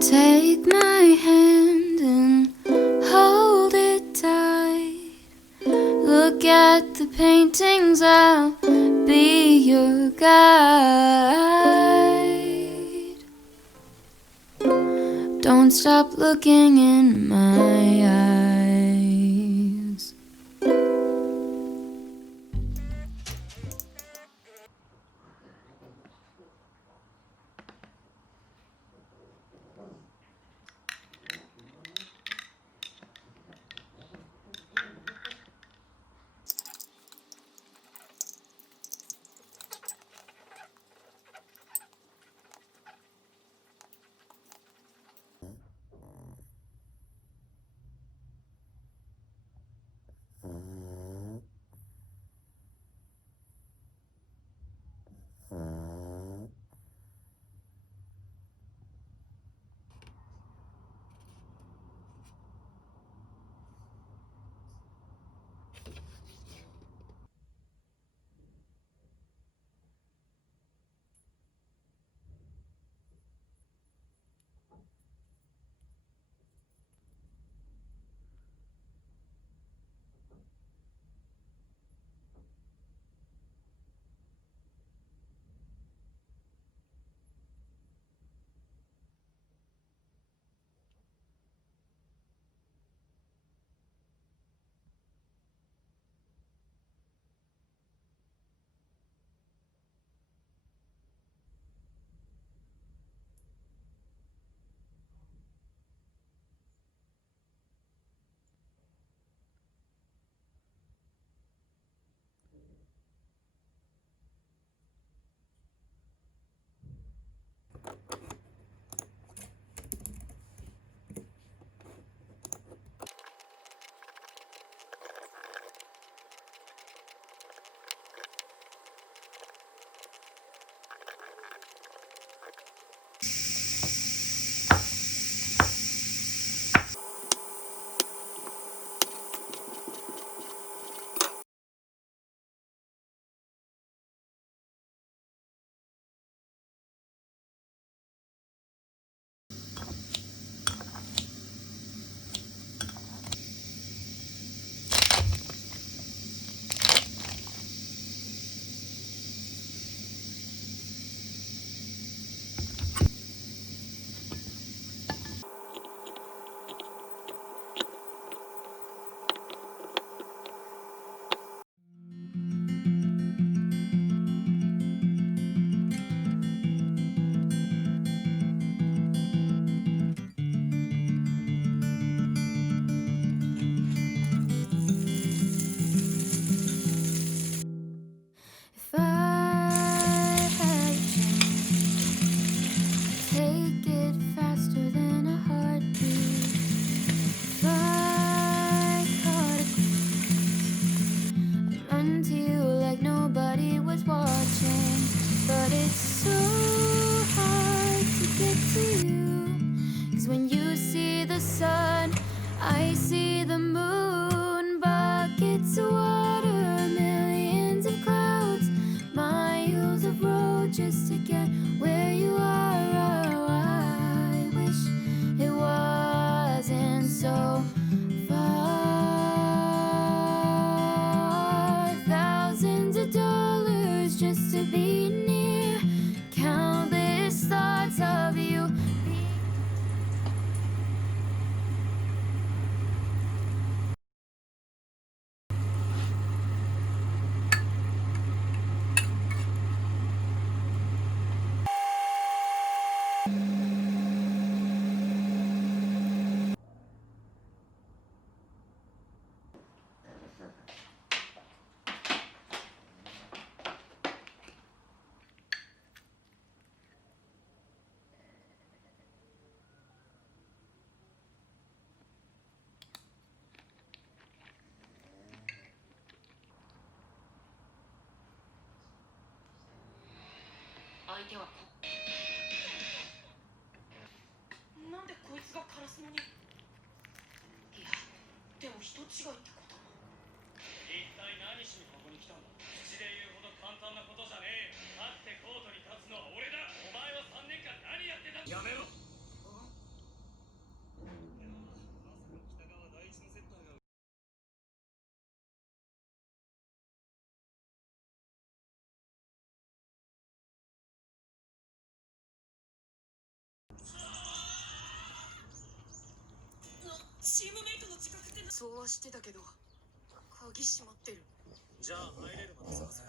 Take my hand and hold it tight. Look at the paintings, I'll be your guide. Don't stop looking in my eyes. so hard to get to you. 'Cause when you see the sun, I see the moon. Buckets of water, millions of clouds, miles of road just to get where you are. Oh, I wish it wasn't so far. Thousands of dollars just to be near. Countless thoughts of you. 相手はなんでこいつがカラスノに。いやでも人違いってことも。一体何しにここに来たんだ。口で言うほど簡単なことじゃねえ。立ってコートに立つのは俺だ。お前は3年間何やってた。やめろ。まさか北川第一のセッターが。チームメイトの自覚ってそうはしてたけど鍵閉まってる。じゃあ入れるまで探せ。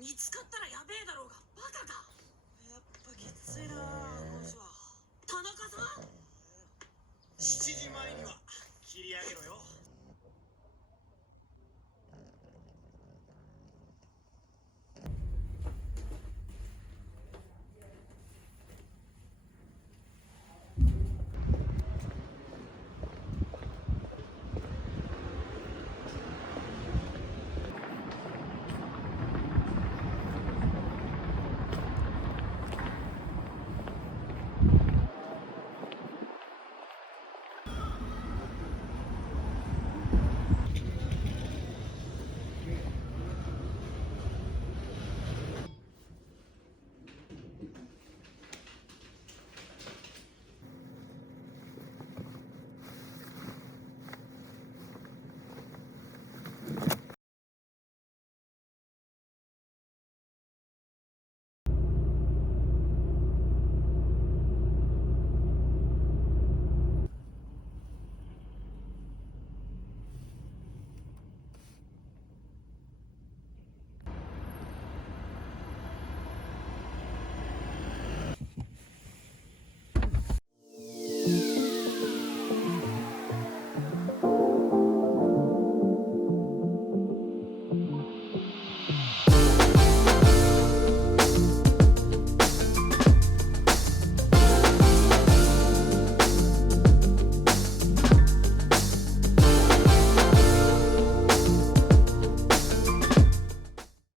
見つかったらやべえだろうが。バカか。やっぱきついなこいつは。田中さん、7時前には切り上げろよ。